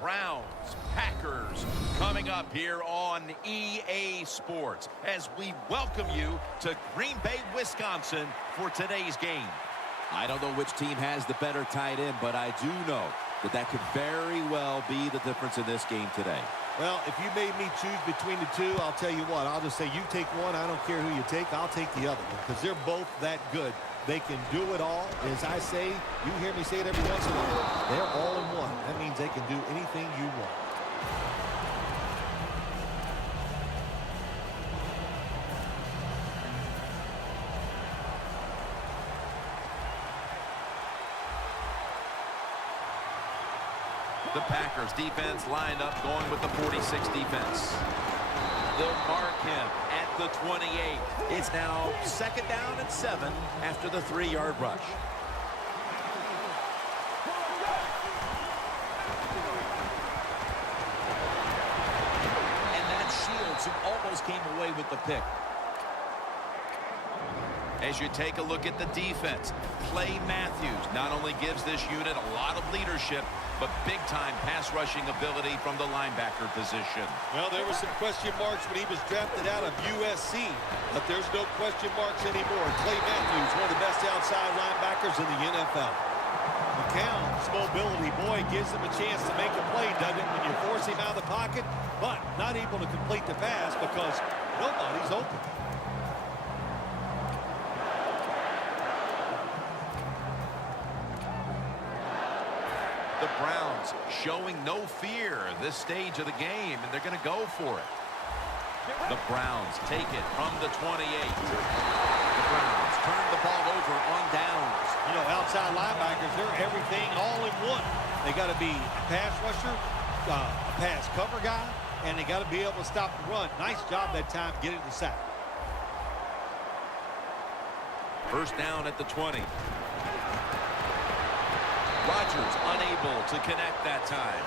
Browns, Packers, coming up here on EA Sports as we welcome you to Green Bay, Wisconsin for today's game. I don't know which team has the better tight end, but I do know that that could very well be the difference in this game today. Well, if you made me choose between the two, I'll tell you what. I'll just say you take one. I don't care who you take. I'll take the other one because they're both that good. They can do it all. As I say, you hear me say it every once in a while, they're all in one. That means they can do anything you want. The Packers defense lined up going with the 46 defense. They'll mark him at the 28. It's now 2nd down and 7 after the 3-yard rush. And that Shields, who almost came away with the pick. As you take a look at the defense, Clay Matthews not only gives this unit a lot of leadership, but big-time pass rushing ability from the linebacker position. Well, there were some question marks when he was drafted out of USC, but there's no question marks anymore. Clay Matthews, one of the best outside linebackers in the NFL. McCown's mobility, boy, gives him a chance to make a play, doesn't it, when you force him out of the pocket, but not able to complete the pass because nobody's open. The Browns showing no fear this stage of the game, and they're going to go for it. The Browns take it from the 28. The Browns turn the ball over on downs. You know, outside linebackers, they're everything all in one. They got to be a pass rusher, a pass cover guy, and they got to be able to stop the run. Nice job that time getting the sack. First down at the 20. Rodgers unable to connect that time.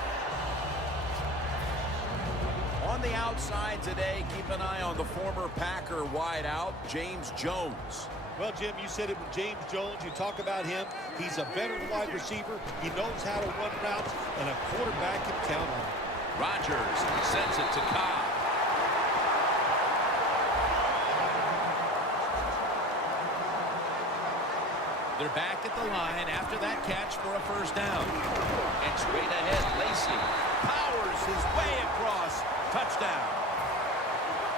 On the outside today, keep an eye on the former Packer wideout, James Jones. Well, Jim, you said it with James Jones. You talk about him. He's a veteran wide receiver. He knows how to run routes, and a quarterback can count on him. Rodgers sends it to Cobb. They're back at the line after that catch for a first down. And straight ahead, Lacy powers his way across. Touchdown.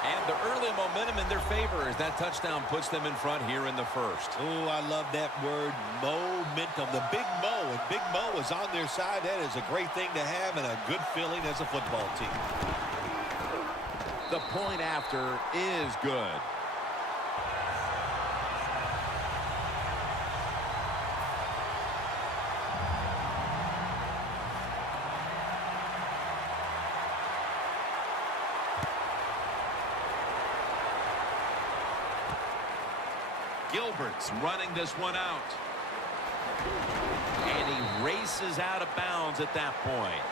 And the early momentum in their favor as that touchdown puts them in front here in the first. Oh, I love that word, momentum. The Big Mo, and Big Mo is on their side. That is a great thing to have and a good feeling as a football team. The point after is good. Gilbert's running this one out. And he races out of bounds at that point.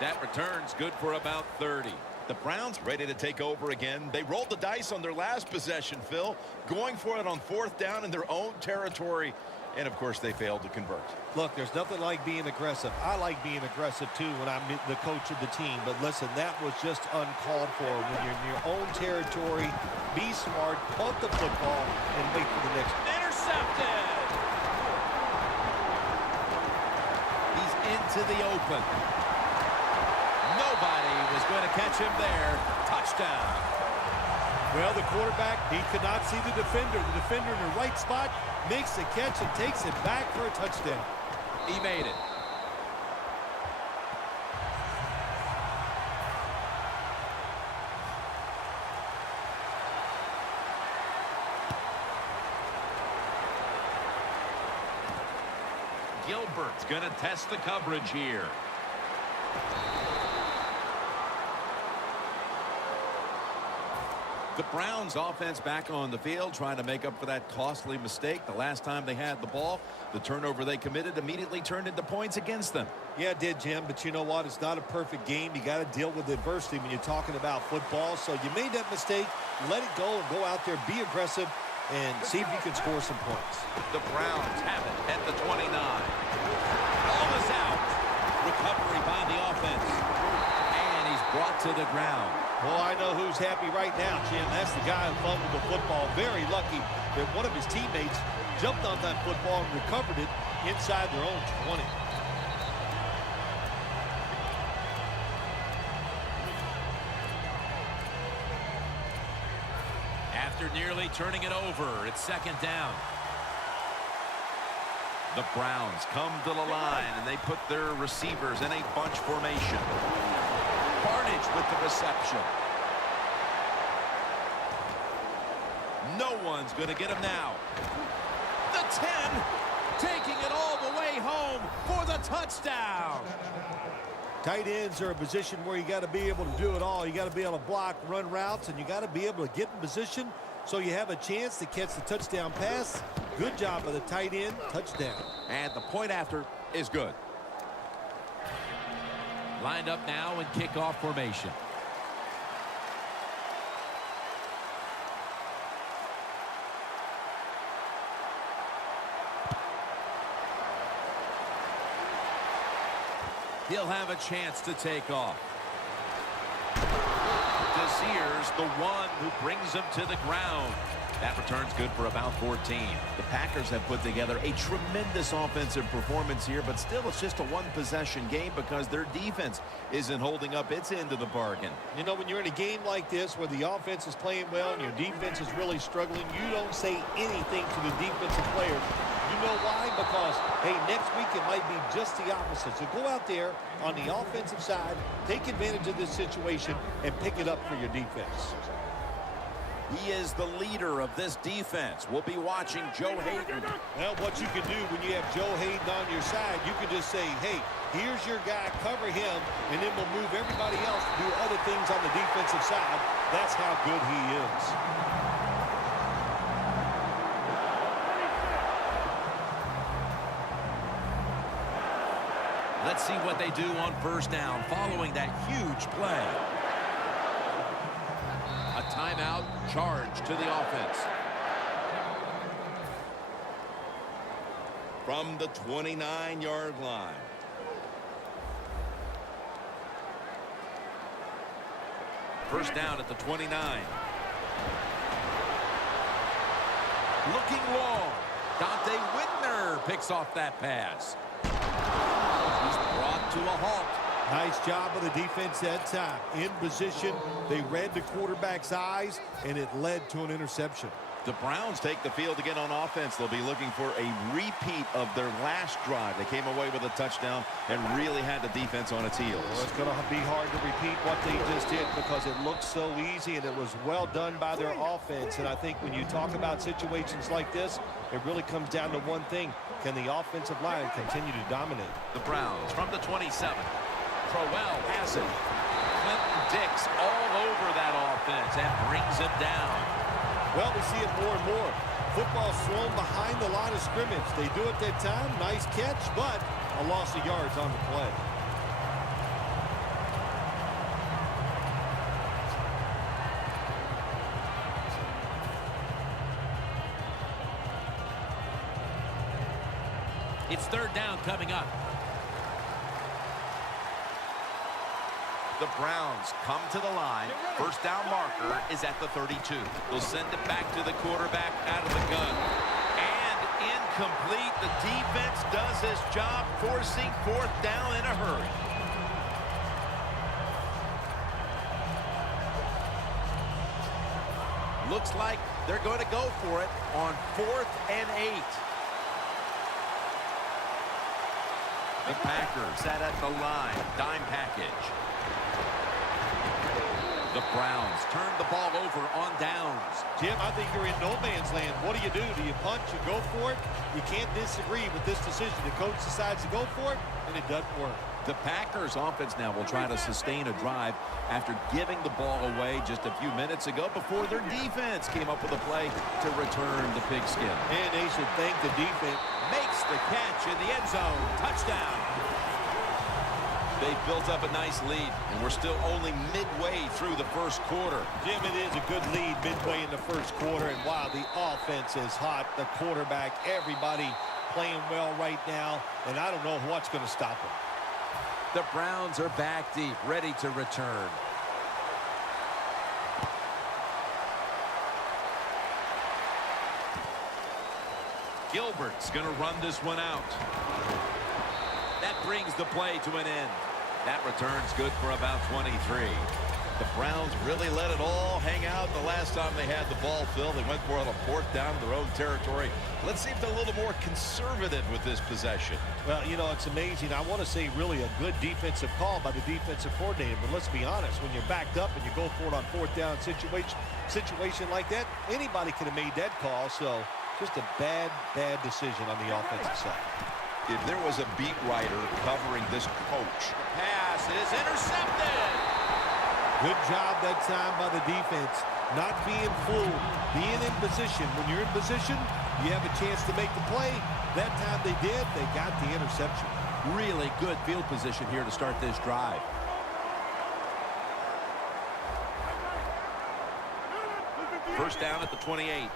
That return's good for about 30. The Browns ready to take over again. They rolled the dice on their last possession, Phil, going for it on 4th down in their own territory. And, of course, they failed to convert. Look, there's nothing like being aggressive. I like being aggressive, too, when I'm the coach of the team. But, listen, that was just uncalled for. When you're in your own territory, be smart, punt the football, and wait for the next. Intercepted! He's into the open. Nobody was going to catch him there. Touchdown. Well, the quarterback, he could not see the defender. The defender in the right spot makes the catch and takes it back for a touchdown. He made it. Gilbert's going to test the coverage here. The Browns offense back on the field trying to make up for that costly mistake. The last time they had the ball, the turnover they committed immediately turned into points against them. Yeah, it did, Jim, but you know what? It's not a perfect game. You got to deal with adversity when you're talking about football. So you made that mistake, let it go, and go out there, be aggressive, and see if you can score some points. The Browns have it at the 29. Ball is out. With recovery by the offense. And he's brought to the ground. Well, I know who's happy right now, Jim. That's the guy who fumbled the football. Very lucky that one of his teammates jumped on that football and recovered it inside their own 20. After nearly turning it over, it's second down. The Browns come to the line, and they put their receivers in a bunch formation. Barnage with the reception. No one's going to get him now. The 10, taking it all the way home for the touchdown. Tight ends are a position where you got to be able to do it all. You got to be able to block, run routes, and you got to be able to get in position so you have a chance to catch the touchdown pass. Good job by the tight end. Touchdown. And the point after is good. Lined up now in kickoff formation. He'll have a chance to take off. Desir's the one who brings him to the ground. That return's good for about 14. The Packers have put together a tremendous offensive performance here, but still it's just a one-possession game because their defense isn't holding up its end of the bargain. You know, when you're in a game like this where the offense is playing well and your defense is really struggling, you don't say anything to the defensive players. You know why? Because, hey, next week it might be just the opposite. So go out there on the offensive side, take advantage of this situation, and pick it up for your defense. He is the leader of this defense. We'll be watching Joe Hayden. Well, what you can do when you have Joe Hayden on your side, you can just say, hey, here's your guy, cover him, and then we'll move everybody else to do other things on the defensive side. That's how good he is. Let's see what they do on first down following that huge play. A timeout charge to the offense. From the 29-yard line. First down at the 29. Looking long. Dante Whitner picks off that pass. He's brought to a halt. Nice job of the defense that time. In position, they read the quarterback's eyes, and it led to an interception. The Browns take the field again on offense. They'll be looking for a repeat of their last drive. They came away with a touchdown and really had the defense on its heels. Well, it's going to be hard to repeat what they just did because it looked so easy, and it was well done by their offense. And I think when you talk about situations like this, it really comes down to one thing. Can the offensive line continue to dominate? The Browns from the 27. Crowell has it. Clinton Dix all over that offense and brings him down. Well, we see it more and more. Football thrown behind the line of scrimmage. They do it that time. Nice catch, but a loss of yards on the play. It's third down coming up. The Browns come to the line. First down marker is at the 32. They'll send it back to the quarterback out of the gun. And incomplete. The defense does his job, forcing fourth down in a hurry. Looks like they're going to go for it on 4th and 8. The Packers set at the line. Dime package. The Browns turn the ball over on downs. Jim, I think you're in no man's land. What do? Do you punch? You go for it? You can't disagree with this decision. The coach decides to go for it, and it doesn't work. The Packers offense now will try to sustain a drive after giving the ball away just a few minutes ago before their defense came up with a play to return the pigskin. And they should thank the defense. Makes the catch in the end zone. Touchdown. They've built up a nice lead, and we're still only midway through the first quarter. Jim, it is a good lead midway in the first quarter, and wow, the offense is hot. The quarterback, everybody playing well right now, and I don't know what's going to stop them. The Browns are back deep, ready to return. Gilbert's going to run this one out. That brings the play to an end. That return's good for about 23. The Browns really let it all hang out the last time they had the ball, Phil. They went for it on a 4th down in their own territory. Let's see if they're a little more conservative with this possession. Well, you know, it's amazing. I want to say really a good defensive call by the defensive coordinator. But let's be honest, when you're backed up and you go for it on 4th down situation like that, anybody could have made that call. So just a bad decision on the offensive side. If there was a beat writer covering this coach. Pass is intercepted. Good job that time by the defense. Not being fooled, being in position. When you're in position, you have a chance to make the play. That time they did, they got the interception. Really good field position here to start this drive. First down at the 28.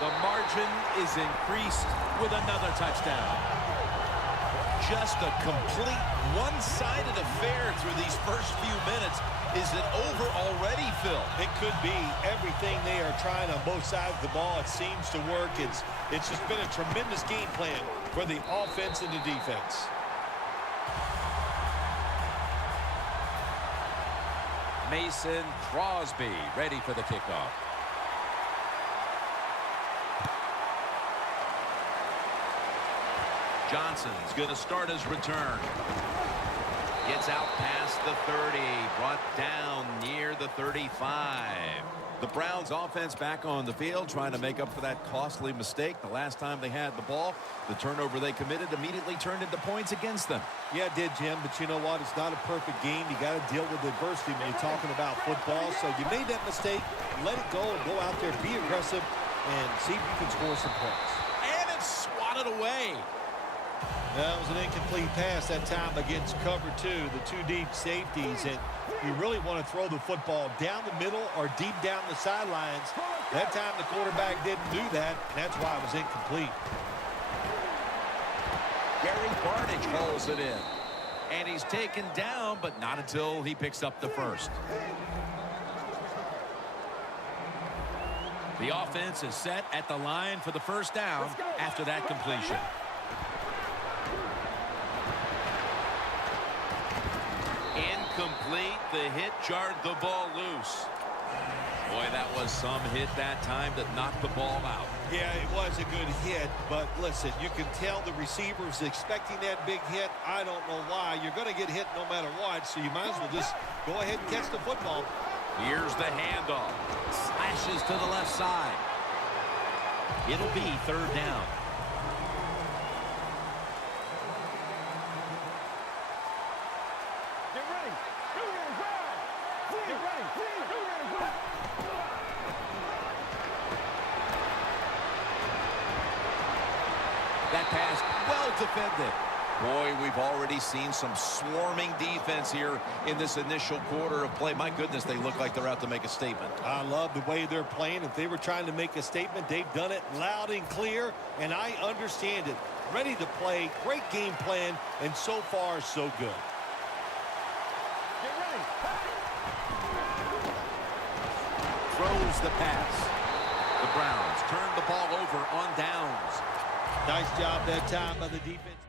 The margin is increased with another touchdown. Just a complete one-sided affair through these first few minutes. Is it over already, Phil? It could be. Everything they are trying on both sides of the ball, it seems to work. It's just been a tremendous game plan for the offense and the defense. Mason Crosby ready for the kickoff. Johnson's going to start his return. Gets out past the 30, brought down near the 35. The Browns offense back on the field trying to make up for that costly mistake. The last time they had the ball, the turnover they committed immediately turned into points against them. Yeah, it did, Jim, but you know what? It's not a perfect game. You got to deal with adversity when you're talking about football. So you made that mistake, let it go, and go out there, be aggressive, and see if you can score some points. And it's swatted away. That was an incomplete pass that time against cover 2, the 2 deep safeties. And you really want to throw the football down the middle or deep down the sidelines. That time the quarterback didn't do that, and that's why it was incomplete. Gary Barnidge holds it in. And he's taken down, but not until he picks up the first. The offense is set at the line for the first down after that completion. Incomplete. The hit jarred the ball loose. Boy, that was some hit that time that knocked the ball out. Yeah, it was a good hit, but listen, you can tell the receiver's expecting that big hit. I don't know why. You're going to get hit no matter what, so you might as well just go ahead and catch the football. Here's the handoff. Slashes to the left side. It'll be 3rd down. That pass well defended. Boy, we've already seen some swarming defense here in this initial quarter of play. My goodness, they look like they're out to make a statement. I love the way they're playing. If they were trying to make a statement, they've done it loud and clear, and I understand it. Ready to play, great game plan, and so far, so good. Throws the pass. The Browns turn the ball over on downs. Nice job that time by the defense.